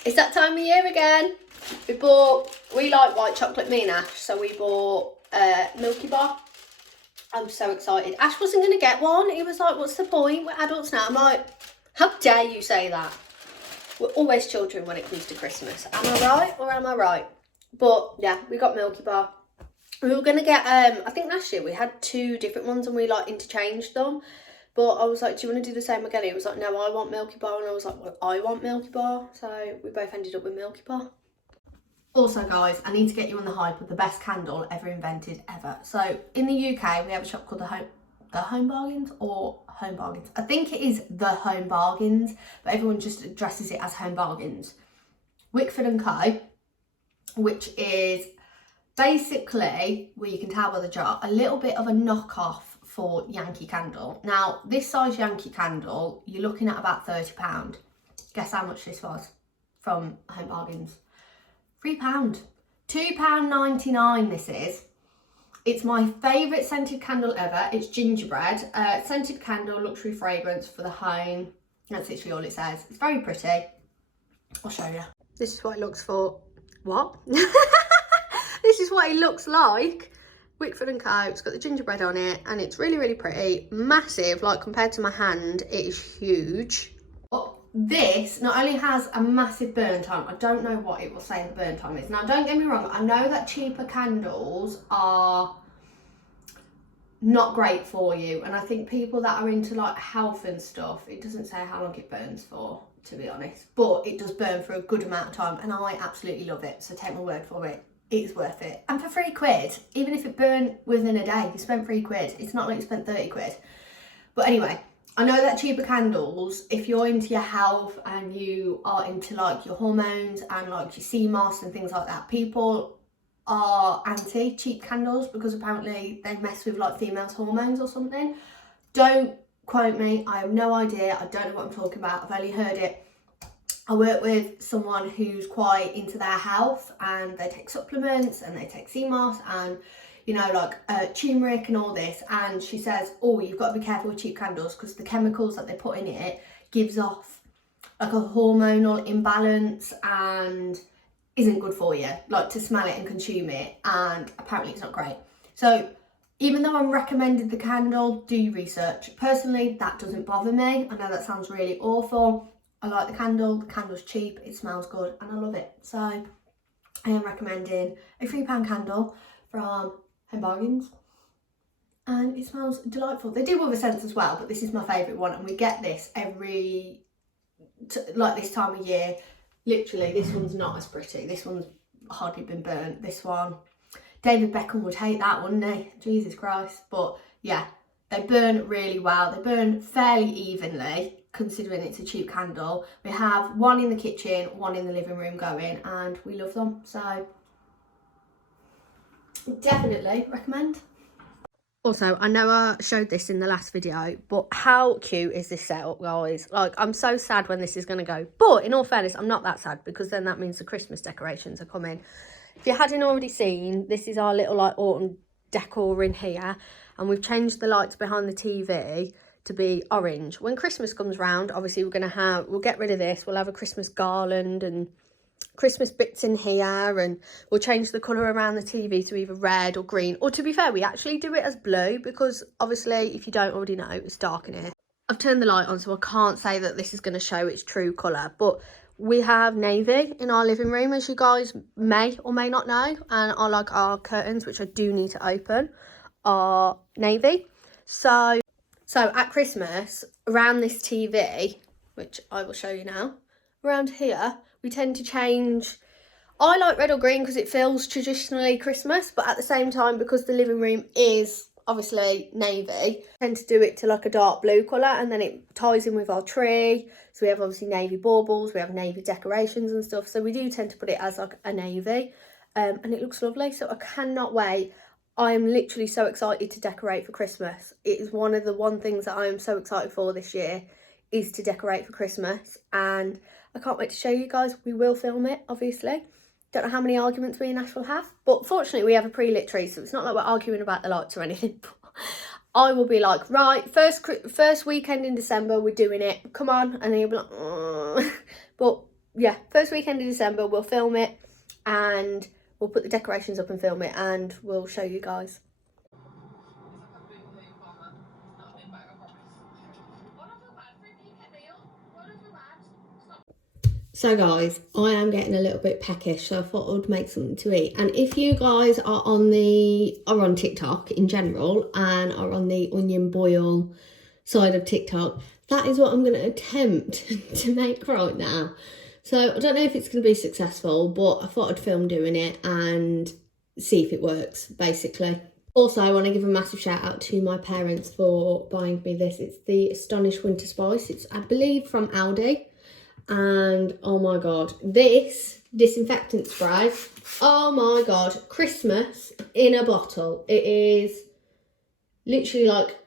it's that time of year again. We like white chocolate, me and Ash, so we bought Milky Bar. I'm so excited. Ash wasn't going to get one. He was like, what's the point? We're adults now. I'm like, how dare you say that? We're always children when it comes to Christmas. Am I right or am I right? But yeah, we got Milky Bar. We were going to get, I think last year we had 2 different ones and we like interchanged them. But I was like, do you want to do the same again? He was like, no, I want Milky Bar. And I was like, well, I want Milky Bar. So we both ended up with Milky Bar. Also guys, I need to get you on the hype of the best candle ever invented ever. So in the UK, we have a shop called the Home Bargains or Home Bargains. I think it is the Home Bargains, but everyone just addresses it as Home Bargains. Wickford & Co, which is basically, where you can tell by the jar, a little bit of a knockoff for Yankee Candle. Now, this size Yankee Candle, you're looking at about £30. Guess how much this was from Home Bargains? £3. £2.99 this is. It's my favourite scented candle ever. It's gingerbread. Scented candle, luxury fragrance for the home. That's literally all it says. It's very pretty. I'll show you. This is what it looks for. What? This is what it looks like. Wickford & Co. It's got the gingerbread on it and it's really, really pretty. Massive, like compared to my hand, it is huge. But this not only has a massive burn time, I don't know what it will say the burn time is. Now, don't get me wrong, I know that cheaper candles are not great for you. And I think people that are into like health and stuff, it doesn't say how long it burns for, to be honest. But it does burn for a good amount of time and I absolutely love it. So take my word for it. it's worth it. And for £3, even if it burned within a day, you spent £3. It's not like you spent 30 quid. But anyway, I know that cheaper candles, if you're into your health and you are into like your hormones and like your sea moss and things like that, people are anti cheap candles because apparently they mess with like females' hormones or something. Don't quote me, I have no idea, I don't know what I'm talking about, I've only heard it. I work with someone who's quite into their health and they take supplements and they take sea moss and you know, like turmeric and all this, and she says, oh, you've got to be careful with cheap candles because the chemicals that they put in it gives off like a hormonal imbalance and isn't good for you, like to smell it and consume it, and apparently it's not great. So even though I'm recommended the candle, do your research. Personally, that doesn't bother me. I know that sounds really awful. I like the candle's cheap, it smells good, and I love it. So I am recommending a £3 candle from Bargains, and it smells delightful. They do other scents as well, but this is my favourite one, and we get this every like this time of year. Literally, this one's not as pretty, this one's hardly been burnt. This one, David Beckham would hate that, wouldn't he? Jesus Christ. But yeah, they burn really well, they burn fairly evenly considering it's a cheap candle. We have one in the kitchen, one in the living room going, and we love them, so definitely recommend. Also, I know I showed this in the last video, but how cute is this setup, guys? Like, I'm so sad when this is going to go. But in all fairness, I'm not that sad because then that means the Christmas decorations are coming. If you hadn't already seen, this is our little like autumn decor in here. And we've changed the lights behind the TV to be orange. When Christmas comes round, obviously we'll get rid of this. We'll have a Christmas garland and Christmas bits in here, and we'll change the colour around the TV to either red or green, or to be fair, we actually do it as blue because obviously if you don't already know, it's dark in here. I've turned the light on so I can't say that this is going to show its true colour, but we have navy in our living room, as you guys may or may not know, and our curtains, which I do need to open, are navy. So at Christmas, around this TV, which I will show you now, around here we tend to change. I like red or green because it feels traditionally Christmas, but at the same time, because the living room is obviously navy, I tend to do it to like a dark blue colour, and then it ties in with our tree. So we have obviously navy baubles, we have navy decorations and stuff, so we do tend to put it as like a navy, and it looks lovely. So I cannot wait. I am literally so excited to decorate for Christmas. It is one of the things that I am so excited for this year, is to decorate for Christmas, and I can't wait to show you guys. We will film it, obviously. Don't know how many arguments me and Ash will have, but fortunately we have a pre-lit tree, so it's not like we're arguing about the lights or anything. I will be like, right, first weekend in December, we're doing it. Come on, and he'll be like, ugh. But yeah, first weekend in December, we'll film it, and we'll put the decorations up and film it, and we'll show you guys. So guys, I am getting a little bit peckish, so I thought I would make something to eat. And if you guys are on TikTok in general and are on the onion boil side of TikTok, that is what I'm going to attempt to make right now. So I don't know if it's going to be successful, but I thought I'd film doing it and see if it works, basically. Also, I want to give a massive shout out to my parents for buying me this. It's the Astonished Winter Spice. It's, I believe, from Aldi. And oh my god, this disinfectant spray, oh my god, Christmas in a bottle. It is literally like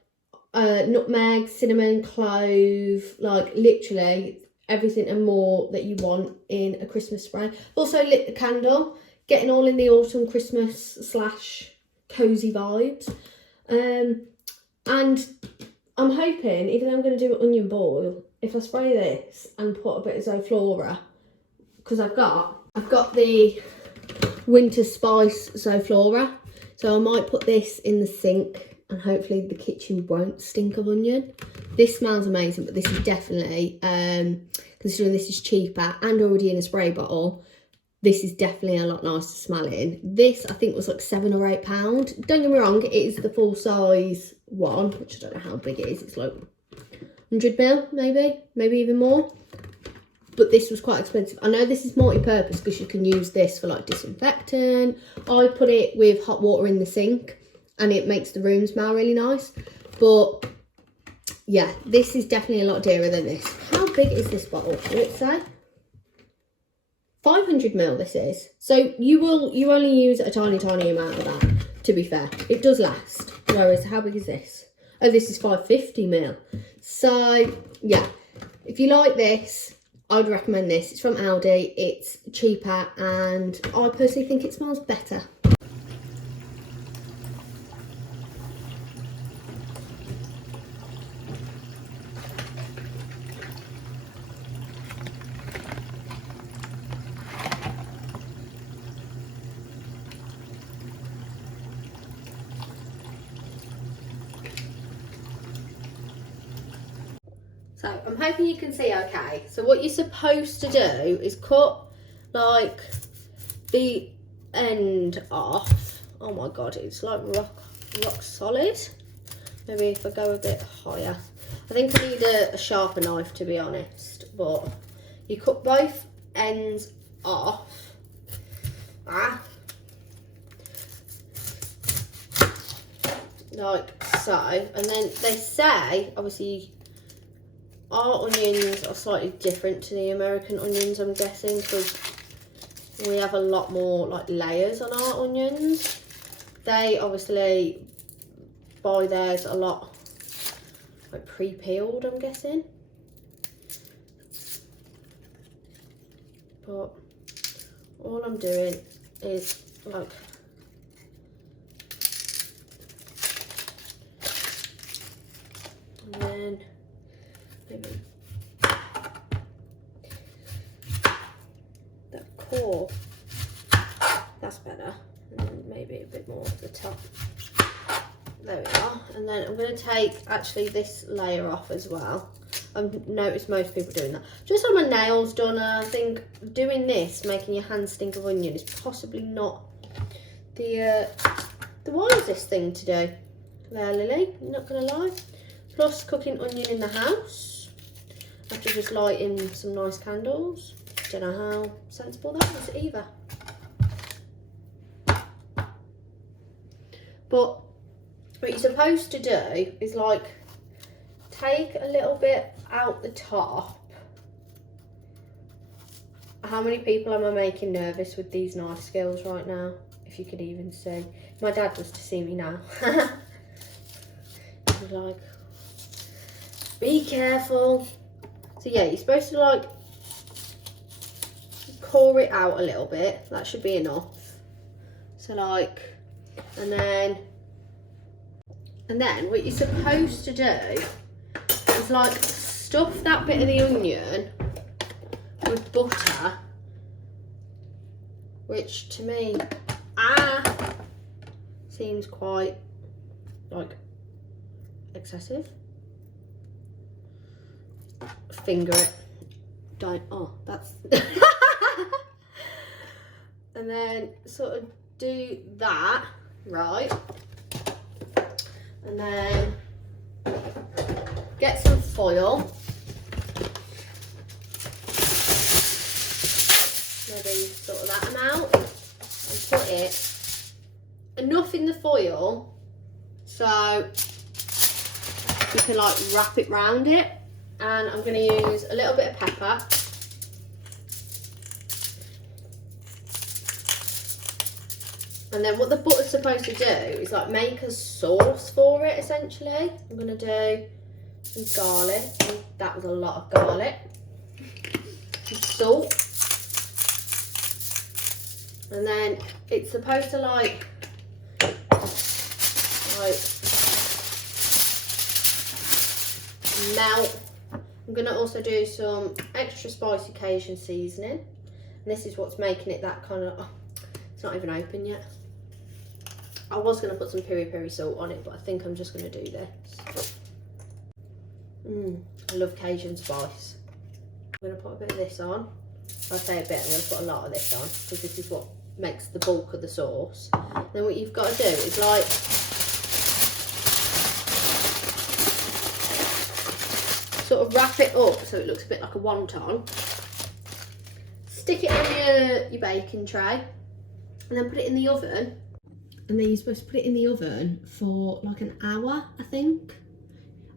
nutmeg, cinnamon, clove, like literally everything and more that you want in a Christmas spray. Also lit the candle, getting all in the autumn Christmas / cozy vibes. And I'm hoping, even though I'm going to do an onion boil, if I spray this and put a bit of Zoflora, because I've got the Winter Spice Zoflora, so I might put this in the sink and hopefully the kitchen won't stink of onion. This smells amazing, but this is definitely, considering this is cheaper and already in a spray bottle, this is definitely a lot nicer smelling. This, I think, was like £7 or £8. Don't get me wrong, it is the full size one, which I don't know how big it is. It's like 100 ml, maybe even more. but this was quite expensive. I know this is multi-purpose because you can use this for like disinfectant. I put it with hot water in the sink and it makes the room smell really nice. But yeah, this is definitely a lot dearer than this. How big is this bottle? Will it say? 500ml this is. So you only use a tiny amount of that, to be fair. It does last. Whereas how big is this? Oh, this is 550ml. So yeah, if you like this, I'd recommend this. It's from Aldi, it's cheaper, and I personally think it smells better. So I'm hoping you can see okay. So what you're supposed to do is cut like the end off. Oh my god, it's like rock solid. Maybe if I go a bit higher. I think I need a sharper knife, to be honest. But you cut both ends off. Like so. And then they say, obviously, our onions are slightly different to the American onions, I'm guessing, because we have a lot more like layers on our onions. They obviously buy theirs a lot like pre-peeled, I'm guessing. But all I'm doing is like and then maybe that core, that's better, and then maybe a bit more at the top. There we are. And then I'm going to take actually this layer off as well. I've noticed most people doing that. Just had my nails done, and I think doing this, making your hands stink of onion, is possibly not the wisest thing to do. There, Lily, I'm not going to lie. Plus cooking onion in the house after just lighting some nice candles. Don't know how sensible that is either. But what you're supposed to do is like take a little bit out the top. How many people am I making nervous with these knife skills right now? If you could even see. My dad was to see me now. He was like, be careful. So yeah, you're supposed to like core it out a little bit. That should be enough. So like, and then what you're supposed to do is like stuff that bit of the onion with butter, which to me seems quite like excessive. Finger it. Don't. Oh, that's. And then sort of do that, right? And then get some foil. Maybe sort of that amount. And put it enough in the foil so you can like wrap it round it. And I'm going to use a little bit of pepper. And then what the butter's supposed to do is like make a sauce for it, essentially. I'm going to do some garlic. That was a lot of garlic. Some salt. And then it's supposed to like melt. I'm going to also do some extra spicy Cajun seasoning. And this is what's making it that kind of... Oh, it's not even open yet. I was going to put some peri salt on it, but I think I'm just going to do this. I love Cajun spice. I'm going to put a bit of this on. I say a bit, I'm going to put a lot of this on, because this is what makes the bulk of the sauce. Then what you've got to do is like... sort of wrap it up so it looks a bit like a wonton. stick it on your baking tray and then put it in the oven. And then you're supposed to put it in the oven for like an hour, I think.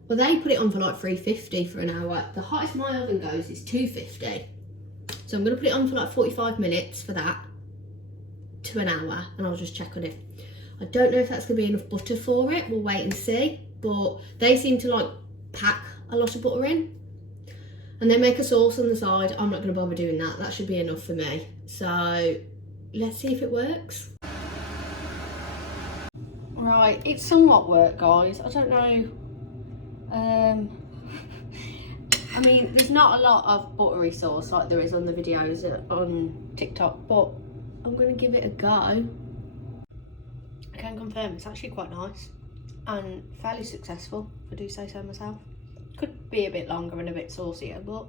Well, they put it on for like 350 for an hour. The hottest my oven goes is 250. So I'm going to put it on for like 45 minutes for that to an hour, and I'll just check on it. I don't know if that's going to be enough butter for it. We'll wait and see. But they seem to like pack a lot of butter in. And they make a sauce on the side. I'm not going to bother doing that. That should be enough for me. So let's see if it works. Right, it's somewhat worked, guys. I don't know. I mean, there's not a lot of buttery sauce like there is on the videos on TikTok, but I'm going to give it a go. I can confirm it's actually quite nice and fairly successful, if I do say so myself. Could be a bit longer and a bit saucier, but...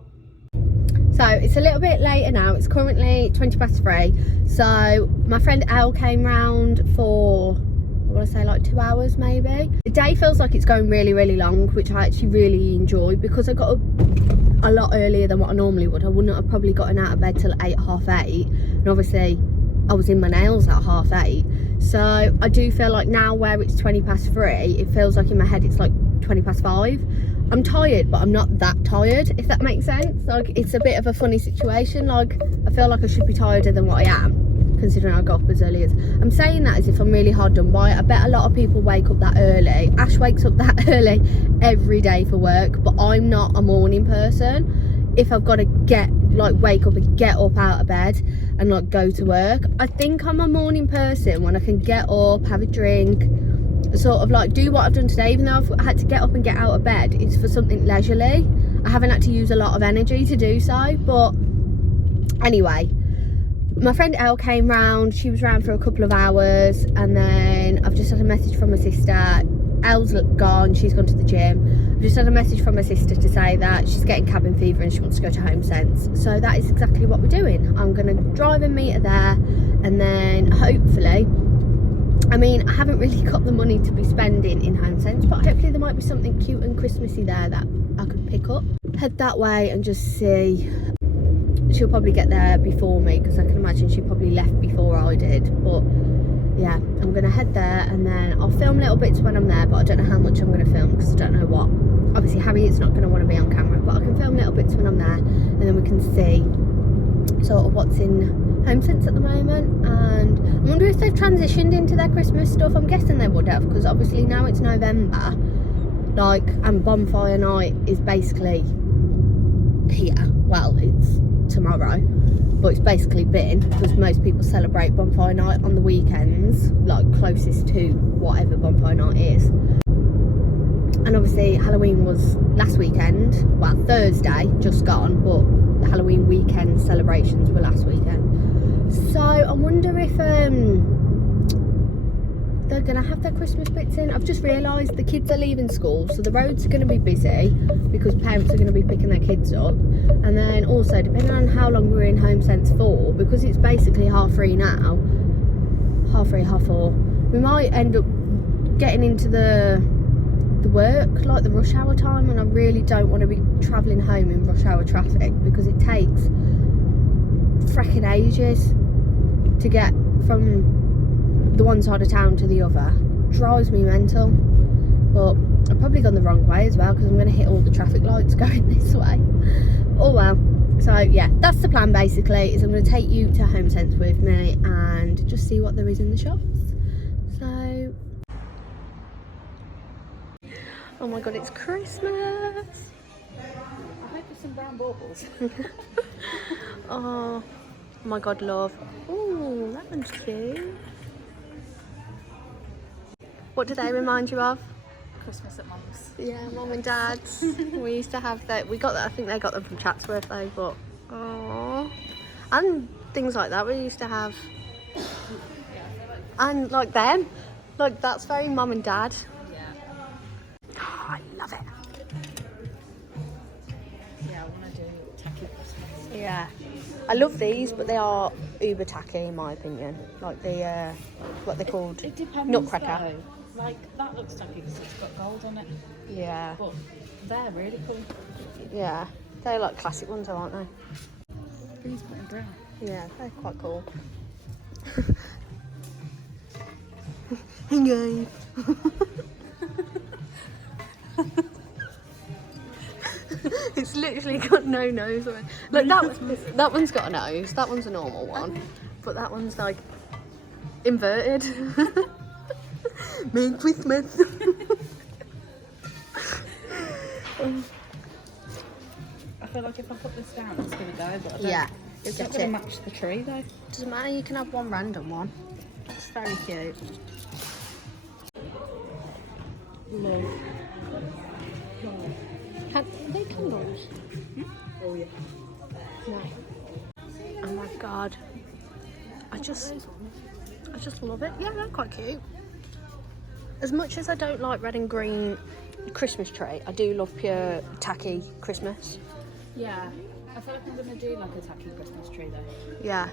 So it's a little bit later now. It's currently 3:20. So my friend Elle came round for, I want to say like 2 hours maybe. The day feels like it's going really, really long, which I actually really enjoy because I got up a lot earlier than what I normally would. I wouldn't have probably gotten out of bed till 8, half 8. And obviously I was in my nails at 8:30. So I do feel like now where it's 3:20, it feels like in my head it's like 5:20. I'm tired, but I'm not that tired, if that makes sense. Like, it's a bit of a funny situation. Like, I feel like I should be tireder than what I am, considering I got up as early as... I'm saying that as if I'm really hard done by. I bet a lot of people wake up that early. Ash wakes up that early every day for work, but I'm not a morning person. If I've got to wake up and get up out of bed and like go to work, I think I'm a morning person when I can get up, have a drink, sort of like do what I've done today. Even though I've had to get up and get out of bed, it's for something leisurely. I haven't had to use a lot of energy to do so. But anyway, my friend Elle came round. She was round for a couple of hours, and then I've just had a message from my sister. Elle's gone, she's gone to the gym. I've just had a message from my sister to say that she's getting cabin fever and she wants to go to Home Sense. So that is exactly what we're doing. I'm going to drive and meet her there, and then hopefully, I mean, I haven't really got the money to be spending in Home Sense, but hopefully there might be something cute and Christmassy there that I could pick up. Head that way and just see. She'll probably get there before me because I can imagine she probably left before I did. But yeah, I'm going to head there and then I'll film little bits when I'm there, but I don't know how much I'm going to film because I don't know what. Obviously Harriet's not going to want to be on camera, but I can film little bits when I'm there, and then we can see sort of what's in Home Sense at the moment. And I wonder if they've transitioned into their Christmas stuff. I'm guessing they would have, because obviously now it's November, like, and Bonfire Night is basically here. Well, it's tomorrow, but it's basically been, because most people celebrate Bonfire Night on the weekends, like closest to whatever Bonfire Night is. And obviously Halloween was last weekend, well, Thursday just gone, but the Halloween weekend celebrations were last weekend. So I wonder if they're gonna have their Christmas bits in. I've just realised the kids are leaving school, so the roads are gonna be busy because parents are gonna be picking their kids up. And then also, depending on how long we're in Home Sense for, because it's basically 3:30 now, 3:30, 4:30, we might end up getting into the work, like the rush hour time, and I really don't want to be travelling home in rush hour traffic because it takes fracking ages to get from the one side of town to the other. It drives me mental. But I've probably gone the wrong way as well because I'm going to hit all the traffic lights going this way. Oh well. So yeah, that's the plan basically, is I'm going to take you to Home Sense with me and just see what there is in the shops. So, oh my god, it's Christmas. I hope there's some brown baubles. Oh my god, love. Ooh, that one's cute. What do they remind you of? Christmas at Mum's. Yeah, Mum and Dad's. We used to have that. We got that. I think they got them from Chatsworth though. But oh, and things like that we used to have, and like them, like that's very Mum and Dad. Yeah. Oh, I love it. Yeah, I want to do tacky Christmas. Yeah, I love these, but they are uber tacky in my opinion. Like the what they're called, It depends. nutcracker. Though. Like that looks tacky because it's got gold on it. Yeah. But they're really cool. Yeah, they're like classic ones, aren't they? These put in brown. Yeah, they're quite cool. Hey guys. It's literally got no nose on it. Look, that one's got a nose. That one's a normal one, but that one's like inverted. Merry Christmas. I feel like if I put this down, it's gonna go. But I don't, Yeah, it's get not gonna it. match the tree though. Doesn't matter. You can have one random one. It's very cute. Love. Are they candles? Oh yeah. No. Oh my god. I just love it. Yeah, they're quite cute. As much as I don't like red and green Christmas tree, I do love pure tacky Christmas. Yeah. I feel like I'm gonna do like a tacky Christmas tree though, Yeah.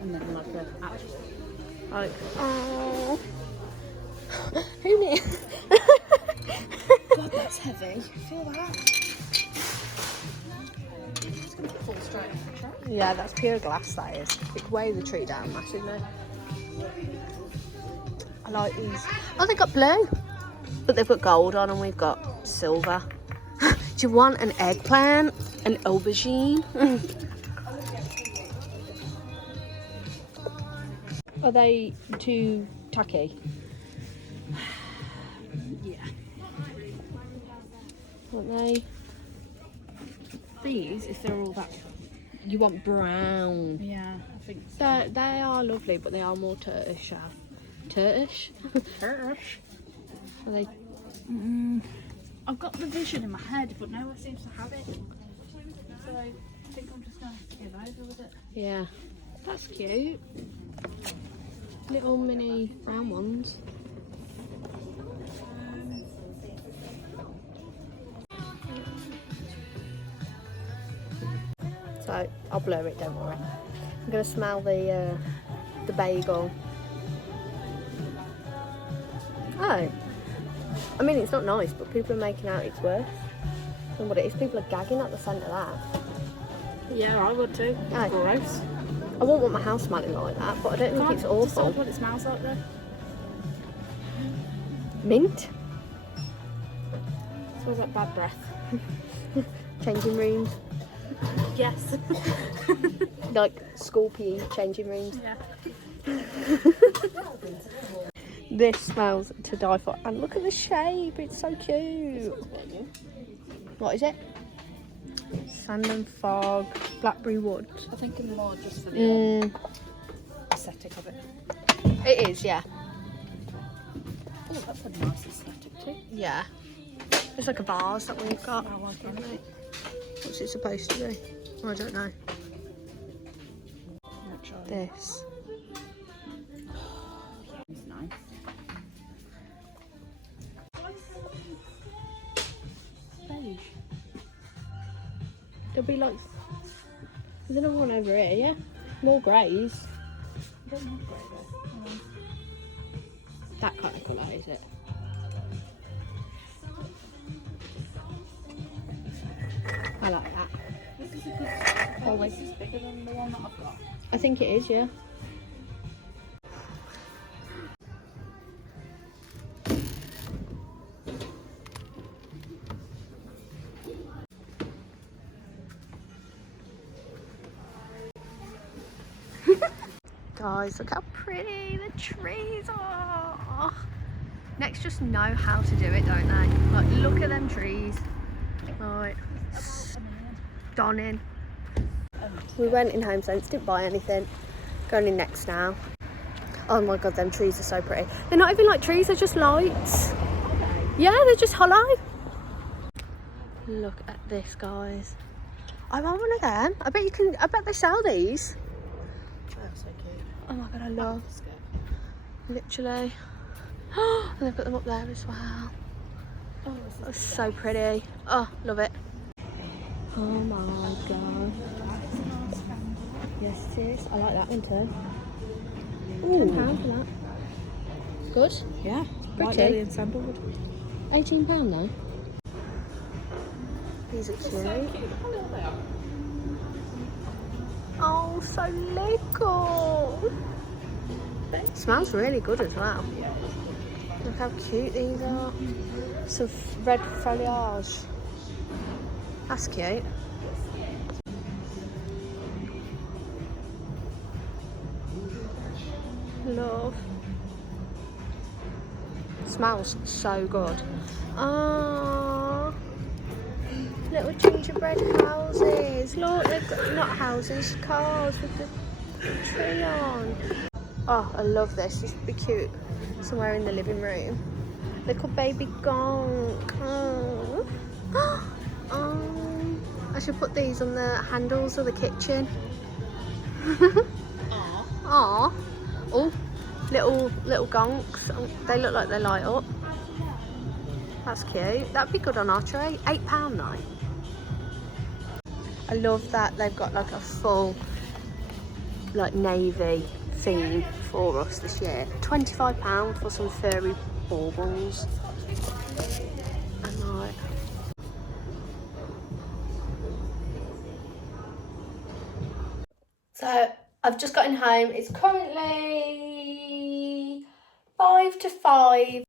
and then like the actual. Like, oh. Who knew? God, that's heavy. Feel that? It's gonna fall straight off the tree. Yeah, that's pure glass, that is. It could weigh the tree down massively. I like these. Oh, they've got blue. But they've got gold on and we've got silver. Do you want an eggplant? An aubergine? Are they too tacky? Yeah. Aren't they? These, if they're all that. You want brown. Yeah, I think so. They are lovely, but they are more turtish. Turtish? Turkish. Are they? I've got the vision in my head, but no one seems to have it. So I think I'm just gonna have to give over with it. Yeah. That's cute. Little mini brown ones. So I'll blur it, don't worry. I'm gonna smell the bagel. Oh, I mean it's not nice, but people are making out it's worse than what it is. People are gagging at the scent of that. Yeah, I would too. Oh. Gross. I won't want my house smelling like that, but I don't think it's awful. Decide what it smells like though. Mint, Smells like bad breath. changing rooms, Yes. like school PE changing rooms. Yeah. This smells to die for, and look at the shape, it's so cute. What is it? Sand and fog, blackberry wood. I think in more just for the aesthetic of it. It is, yeah. Oh, that's a nice aesthetic too. Yeah. It's like a vase that we've got. I like it. What's it supposed to be? I don't know. Not sure. This. It's nice. Beige. There'll be like, there's another one over here, yeah? More greys. I don't want grey though. That kind of colour, is it? I like that. This is a good. Oh, this is bigger than the one that I've got. I think it is, yeah. Guys, look how pretty the trees are. Next just know how to do it, don't they? Like, look at them trees. Right, stunning. We went in Home Sense, didn't buy anything. Going in next now. Oh my god, them trees are so pretty. They're not even like trees, they're just lights. Yeah, they're just hollow. Look at this, guys. I want one of them. I bet they sell these. That's so cute. Oh my god, I love. Literally. And they've got them up there as well. Oh, It's so pretty. Oh, love it. Oh my god. Yes, it is. I like that one too. £10 for that. Good. Yeah. Pretty. Lily and sandalwood. £18 though. These are cute. Oh, so little. Smells really good as well. Look how cute these are. Some red foliage. That's cute. Love. Smells so good. Ah, little gingerbread houses. Look, they've got not houses, cars with the tree on. Oh, I love this. This would be cute somewhere in the living room. Little baby gonk. Oh. I should put these on the handles of the kitchen. Aww. Oh, little gonks. Oh, they look like they light up. That's cute. That'd be good on our tray. £8 though. I love that they've got like a full like navy theme for us this year. £25 for some furry baubles. And like, so I've just gotten home. It's currently 5 to 5.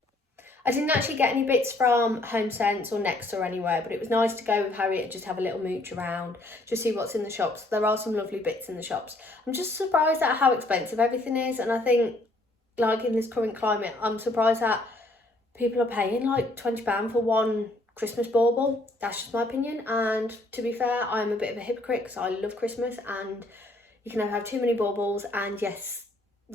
I didn't actually get any bits from HomeSense or Next or anywhere, but it was nice to go with Harriet and just have a little mooch around, just see what's in the shops. There are some lovely bits in the shops. I'm just surprised at how expensive everything is, and I think, like in this current climate, I'm surprised that people are paying like £20 for one Christmas bauble. That's just my opinion, and to be fair, I'm a bit of a hypocrite because I love Christmas, and you can never have too many baubles, and yes,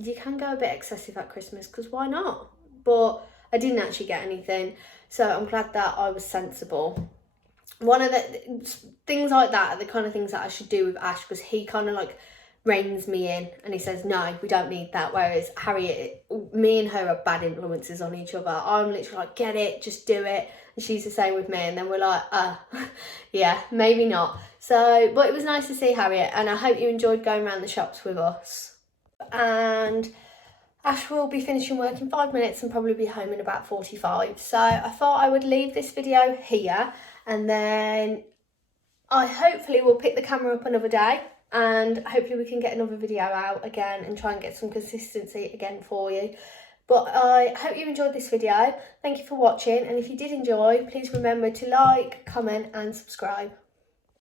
you can go a bit excessive at Christmas because why not? But I didn't actually get anything, so I'm glad that I was sensible. One of the things like that are the kind of things that I should do with Ash, because he kind of like reins me in and he says, no, we don't need that. Whereas Harriet, me and her are bad influences on each other. I'm literally like, get it, just do it. And she's the same with me. And then we're like, yeah, maybe not. So, but it was nice to see Harriet, and I hope you enjoyed going around the shops with us. And Ash will be finishing work in 5 minutes and probably be home in about 45. So I thought I would leave this video here, and then I hopefully will pick the camera up another day, and hopefully we can get another video out again and try and get some consistency again for you. But I hope you enjoyed this video. Thank you for watching, and if you did enjoy, please remember to like, comment and subscribe.